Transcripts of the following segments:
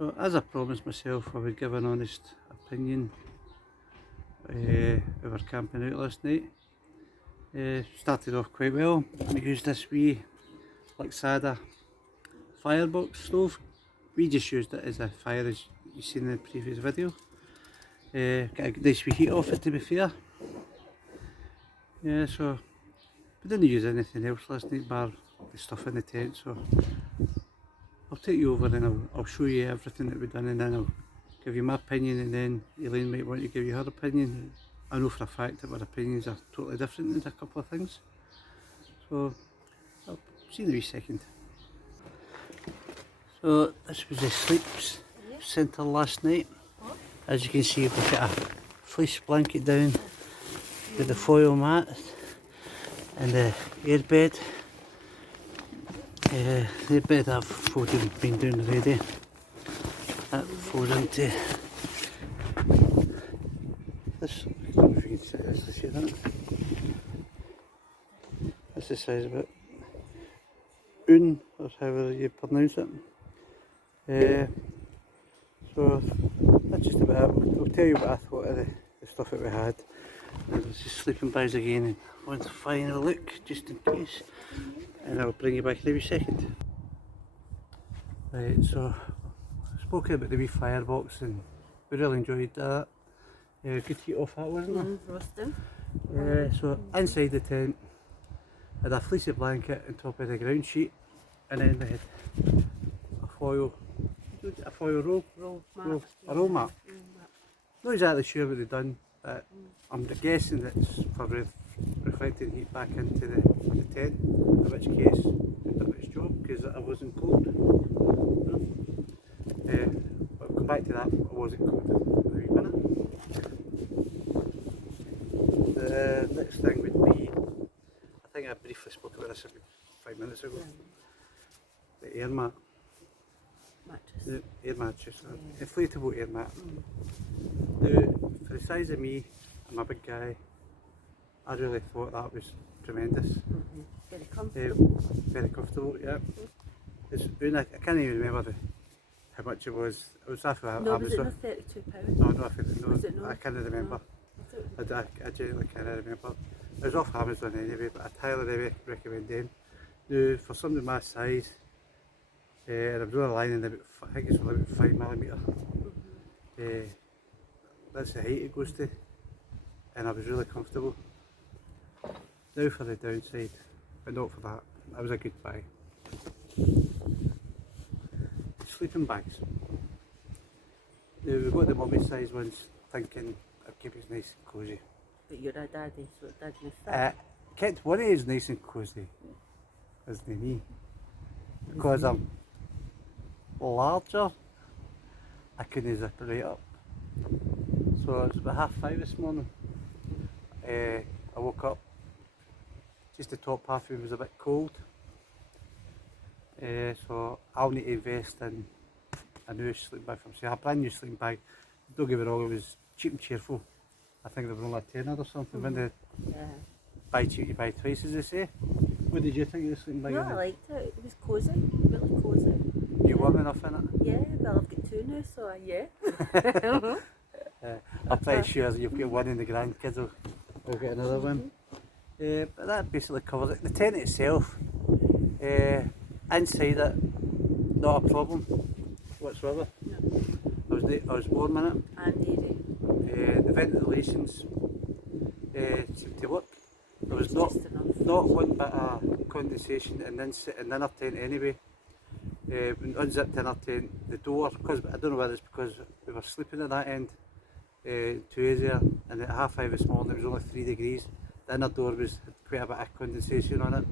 So as I promised myself I would give an honest opinion of our camping out last night. Started off quite well. We used this wee Lixada firebox stove. We just used it as a fire, as you've seen in the previous video. Got a nice wee heat off it, to be fair. Yeah, so we didn't use anything else last night bar the stuff in the tent, so I'll take you over and I'll show you everything that we've done, and then I'll give you my opinion, and then Elaine might want to give you her opinion. I know for a fact that our opinions are totally different in a couple of things, so I'll see you in a wee second. So this was the sleep centre last night. As you can see, we've got a fleece blanket down with the foil mat and the airbed. The bed I've folded, been doing already. That folds into this. I don't know if you can see that. That's the size of it. Un, or however you pronounce it. So that's just about it. I'll tell you what I thought of the stuff that we had. There's just sleeping bags again, and one final look just in case, and I'll bring you back in a wee second. Right, so I spoke about the wee firebox and we really enjoyed that. Good heat off that, wasn't it? Roasting. So inside the tent had a fleecy blanket on top of the ground sheet, and then they had a foil roll mat. Not exactly sure what they've done, but I'm guessing that it's for reflecting heat back into the tent, in which case it did its job because I wasn't cold. But I'll come back to that. I wasn't cold in a wee minute. The next thing would be, I think I briefly spoke about this about 5 minutes ago, the air mat. The air mattress, inflatable air mat. Now, for the size of me, I'm a big guy, I really thought that was tremendous. Very comfortable. Very comfortable, yeah. It's, I can't even remember how much it was. It was off of No, Amazon. was it not £32? No, I think, no, Was it not? I can't remember. No. I genuinely can't remember. It was off Amazon anyway, but I highly recommend them. Now, for somebody my size, and I'm drawing a line in about, I think it's about 5mm. That's the height it goes to, and I was really comfortable. Now for the downside, but not for that. That was a good buy. Sleeping bags. Now we've got the mummy size ones, thinking I'll keep it nice and cosy. But you're a daddy, so it doesn't fit. Kept one is nice and cosy, isn't me? Because I'm larger, I couldn't zip it right up. So it was about 5:30 this morning. I woke up, just the top half of me was a bit cold. So I'll need to invest in a new sleeping bag for myself, a brand new sleeping bag. Don't get me wrong, it was cheap and cheerful. I think they were only a tenner or something. When they buy cheap, you buy twice, as they say. What did you think of the sleeping bag? No, I liked it. It was cosy, really cosy. You warm enough in it? Yeah, well I've got two now, so yeah. I'm pretty sure you've got one and the grandkids will get another one. But that basically covers it. The tent itself, inside it, not a problem whatsoever. No. I was warm in it. And airy. The ventilations seemed to work. There was not one bit of condensation in the inner tent anyway. When unzipped inner tent, the door, because I don't know whether it's because we were sleeping at that end, too easier, and at 5:30 this morning it was only 3 degrees. The inner door had quite a bit of condensation on it.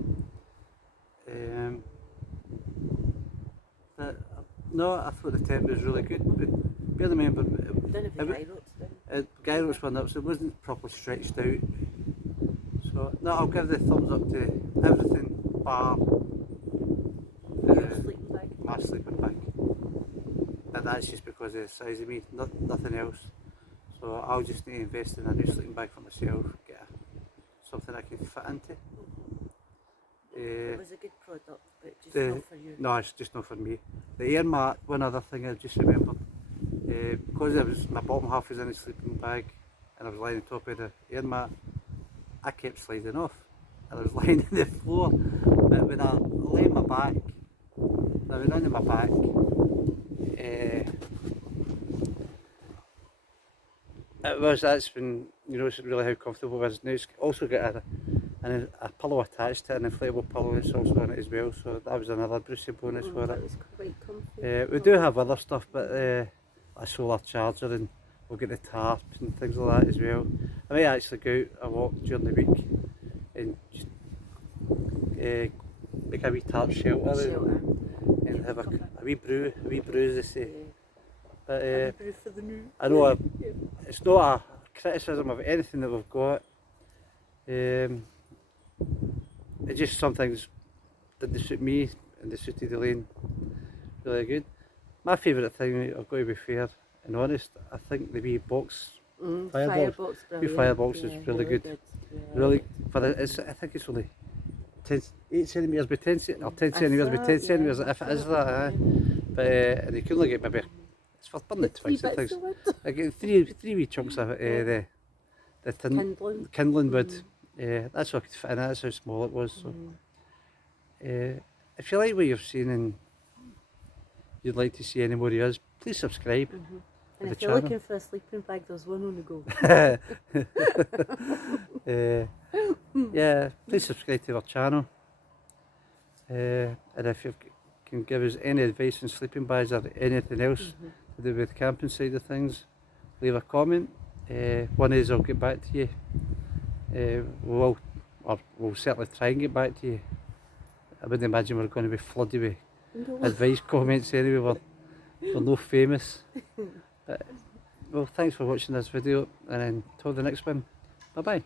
No, I thought the tent was really good, but bear in mind, guy ropes were up, so it wasn't properly stretched out. So no, I'll give the thumbs up to everything bar my sleeping bag, and that's just because of the size of me, nothing else. So I'll just need to invest in a new sleeping bag for myself, get something I can fit into. It was a good product, but just the, not for you. no, it's just not for me. The air mat, one other thing I just remembered, because my bottom half was in a sleeping bag and I was lying on top of the air mat, I kept sliding off and I was lying on the floor. But when I lay on my back, I went onto my back, that's when, you know, it's really how comfortable it is. Now it's also got a pillow attached to it, an inflatable pillow that's also on it as well, so that was another Brucey bonus for That it. was quite comfy. We do have other stuff, but a solar charger, and we'll get the tarps and things like that as well. I might actually go out a walk during the week and just make a wee tarp shelter and have a wee brew, as they say. But A wee brew for the new. I know it's not a criticism of anything that we've got. It's just some things didn't suit me and they suited Elaine really good. My favourite thing, I've got to be fair and honest, I think the wee box, Firebox, wee firebox is really good. Yeah. Really, for the, I think it's only 8 centimetres by 10 or 10 centimetres by 10 centimetres, if it is that. But and you can only get maybe, it's for burning twigs and things. I get three wee chunks of the kindling wood. That's what I could fit in, that's how small it was. So. If you like what you've seen and you'd like to see any more of us, please subscribe. And if you're looking for a sleeping bag, there's one on the go. Yeah, please subscribe to our channel. And if you can give us any advice on sleeping bags or anything else to do with the camping side of things, leave a comment. One is I'll get back to you. We'll certainly try and get back to you. I wouldn't imagine we're going to be flooded with advice comments anyway. We're no famous. But, well, thanks for watching this video, and until the next one, bye bye.